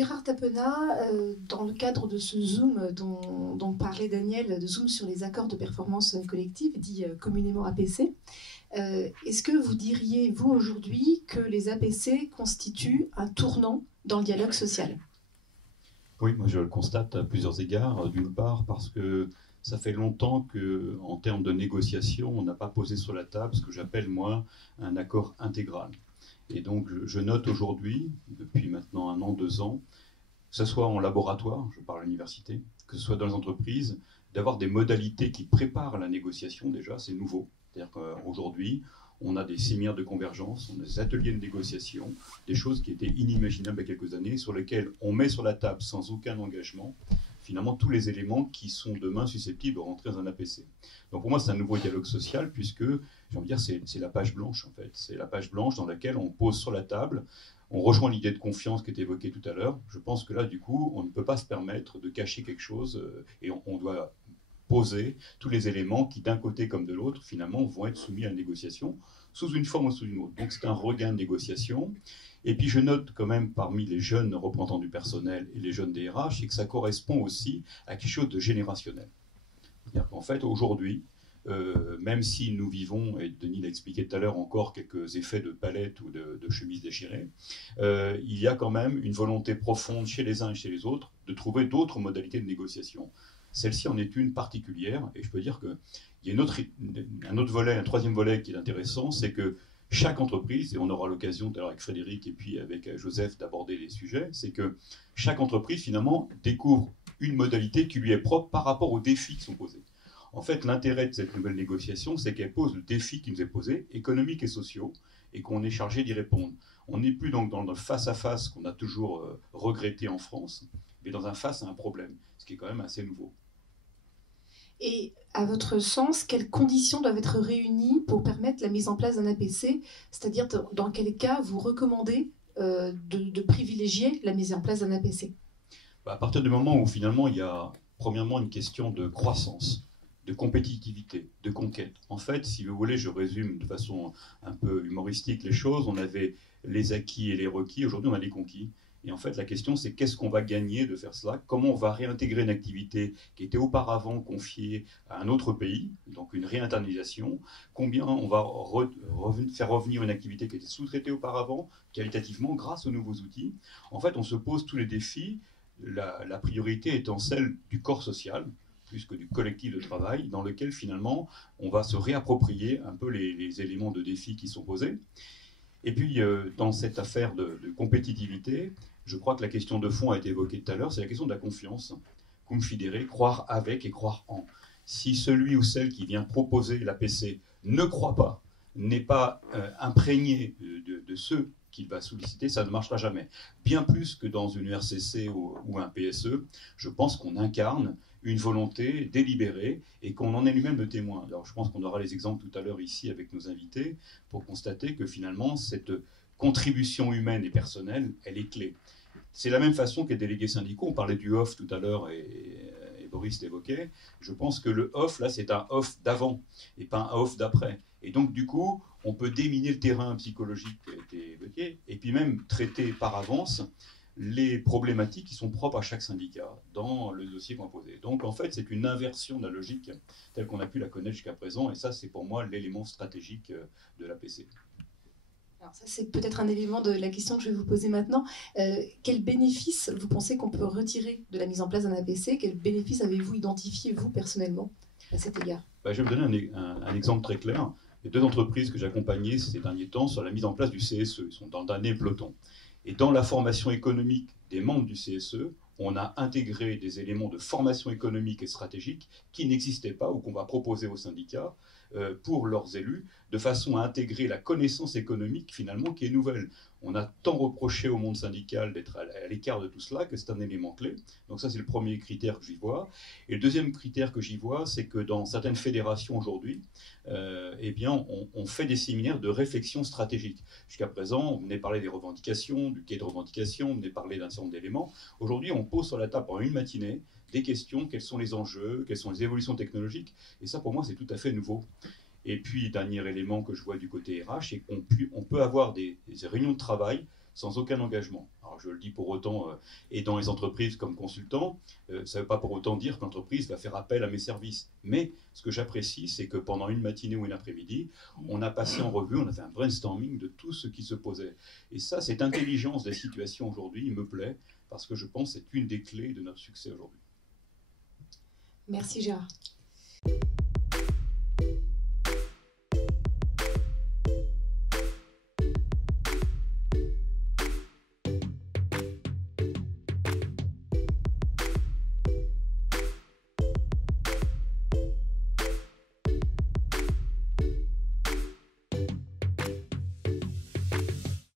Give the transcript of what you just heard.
Gérard Tapenat, dans le cadre de ce Zoom dont parlait Daniel, de Zoom sur les accords de performance collective, dit communément APC, est-ce que vous diriez, vous, aujourd'hui, que les APC constituent un tournant dans le dialogue social? Oui, moi je le constate à plusieurs égards. D'une part parce que ça fait longtemps qu'en termes de négociation, on n'a pas posé sur la table ce que j'appelle, moi, un accord intégral. Et donc je note aujourd'hui, depuis maintenant 1 an, 2 ans, que ce soit en laboratoire, je parle à l'université, que ce soit dans les entreprises, d'avoir des modalités qui préparent la négociation déjà, c'est nouveau. C'est-à-dire qu'aujourd'hui, on a des séminaires de convergence, on a des ateliers de négociation, des choses qui étaient inimaginables il y a quelques années, sur lesquelles on met sur la table sans aucun engagement, finalement, tous les éléments qui sont demain susceptibles de rentrer dans un APC. Donc pour moi, c'est un nouveau dialogue social, puisque, j'ai envie de dire, c'est la page blanche, en fait. C'est la page blanche dans laquelle on pose sur la table, on rejoint l'idée de confiance qui était évoquée tout à l'heure. Je pense que là, du coup, on ne peut pas se permettre de cacher quelque chose, et on doit poser tous les éléments qui, d'un côté comme de l'autre, finalement, vont être soumis à la négociation, sous une forme ou sous une autre. Donc c'est un regain de négociation. Et puis je note quand même parmi les jeunes représentants du personnel et les jeunes DRH, c'est que ça correspond aussi à quelque chose de générationnel. C'est-à-dire qu'en fait, aujourd'hui, même si nous vivons, et Denis l'a expliqué tout à l'heure, encore quelques effets de palette ou de chemise déchirée, il y a quand même une volonté profonde chez les uns et chez les autres de trouver d'autres modalités de négociation. Celle-ci en est une particulière, et je peux dire qu'il y a un autre volet, un troisième volet qui est intéressant, c'est que chaque entreprise, et on aura l'occasion tout à l'heure avec Frédéric et puis avec Joseph d'aborder les sujets, c'est que chaque entreprise finalement découvre une modalité qui lui est propre par rapport aux défis qui sont posés. En fait, l'intérêt de cette nouvelle négociation, c'est qu'elle pose le défi qui nous est posé, économiques et sociaux, et qu'on est chargé d'y répondre. On n'est plus donc dans le face-à-face qu'on a toujours regretté en France, mais dans un face à un problème, ce qui est quand même assez nouveau. Et à votre sens, quelles conditions doivent être réunies pour permettre la mise en place d'un APC? C'est-à-dire, dans quel cas vous recommandez de privilégier la mise en place d'un APC? À partir du moment où finalement il y a premièrement une question de croissance, de compétitivité, de conquête. En fait, si vous voulez, je résume de façon un peu humoristique les choses. On avait les acquis et les requis, aujourd'hui on a les conquis. Et en fait, la question, c'est qu'est-ce qu'on va gagner de faire cela? Comment on va réintégrer une activité qui était auparavant confiée à un autre pays, donc une réinternalisation? Combien on va faire revenir une activité qui était sous-traitée auparavant, qualitativement, grâce aux nouveaux outils? En fait, on se pose tous les défis, la priorité étant celle du corps social, plus que du collectif de travail, dans lequel finalement on va se réapproprier un peu les éléments de défi qui sont posés. Et puis, dans cette affaire de compétitivité, je crois que la question de fond a été évoquée tout à l'heure, c'est la question de la confiance. Confidérer, croire avec et croire en. Si celui ou celle qui vient proposer l'APC ne croit pas, n'est pas imprégné de ceux qu'il va solliciter, ça ne marchera jamais. Bien plus que dans une RCC ou un PSE, je pense qu'on incarne une volonté délibérée et qu'on en est lui-même le témoin. Alors je pense qu'on aura les exemples tout à l'heure ici avec nos invités pour constater que finalement cette contribution humaine et personnelle, elle est clé. C'est la même façon que les délégués syndicaux, on parlait du off tout à l'heure et Boris l'évoquait, je pense que le off là c'est un off d'avant et pas un off d'après. Et donc du coup on peut déminer le terrain psychologique qui a été évoqué et puis même traiter par avance les problématiques qui sont propres à chaque syndicat dans le dossier qu'on a posé. Donc en fait, c'est une inversion de la logique telle qu'on a pu la connaître jusqu'à présent, et ça, c'est pour moi l'élément stratégique de l'APC. Alors ça, c'est peut-être un élément de la question que je vais vous poser maintenant. Quel bénéfice vous pensez qu'on peut retirer de la mise en place d'un APC? Quel bénéfice avez-vous identifié, vous, personnellement, à cet égard? Je vais vous donner un exemple très clair. Il y a 2 entreprises que j'ai accompagnées ces derniers temps sur la mise en place du CSE. Ils sont dans le dernier peloton. Et dans la formation économique des membres du CSE, on a intégré des éléments de formation économique et stratégique qui n'existaient pas ou qu'on va proposer aux syndicats pour leurs élus, de façon à intégrer la connaissance économique finalement qui est nouvelle. On a tant reproché au monde syndical d'être à l'écart de tout cela que c'est un élément clé. Donc ça, c'est le premier critère que j'y vois. Et le deuxième critère que j'y vois, c'est que dans certaines fédérations aujourd'hui, eh bien, on fait des séminaires de réflexion stratégique. Jusqu'à présent, on venait parler des revendications, du quai de revendication, on venait parler d'un certain nombre d'éléments. Aujourd'hui, on pose sur la table pendant une matinée des questions, quels sont les enjeux, quelles sont les évolutions technologiques. Et ça, pour moi, c'est tout à fait nouveau. Et puis, dernier élément que je vois du côté RH, c'est qu'on peut avoir des réunions de travail sans aucun engagement. Alors je le dis pour autant, et dans les entreprises comme consultant, ça ne veut pas pour autant dire que l'entreprise va faire appel à mes services. Mais ce que j'apprécie, c'est que pendant une matinée ou une après-midi, on a passé en revue, on a fait un brainstorming de tout ce qui se posait. Et ça, cette intelligence des situations aujourd'hui, il me plaît, parce que je pense que c'est une des clés de notre succès aujourd'hui. Merci Gérard.